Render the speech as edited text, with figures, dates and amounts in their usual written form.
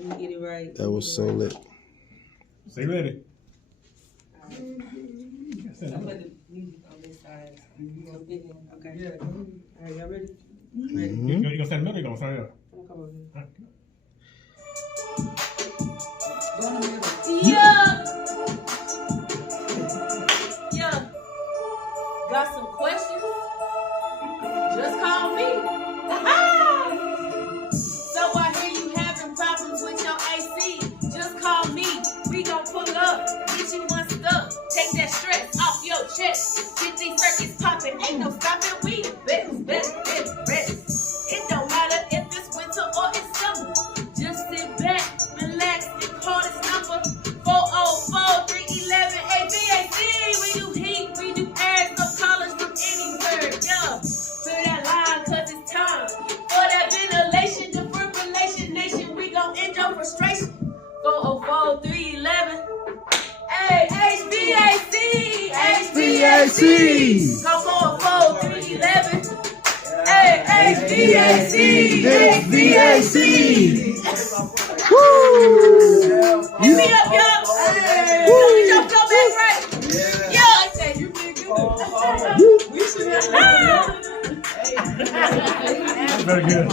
Let me get it right. That was so lit. Stay ready. I put the music on this side. Okay. Yeah. All right, y'all ready? Ready. You gonna stand in the middle or you gonna start up? Come on. Go in the middle. Yeah. Yeah. Got some questions? Just call me. So I hear you having problems with your AC. Just call me. We gon' pull up. Get you unstuck. Take that stress off your chest. Get these circuits popping. Ain't no stopping. We the best. It don't matter if it's winter or it's summer. Just sit back, relax, and call this number 404-311 HVAC. We do heat, we do air, so call us from anywhere. Yeah, clear that line 'cause it's time for that ventilation, defibrillation nation. We gon' end your frustration. 404-311. Hey, HVAC, HVAC. Come on, 404-311. Hey, HVAC, HVAC. Woo! Hit me up, y'all. Don't y'all go back right. Yo, I said you did good. We should have. Very good.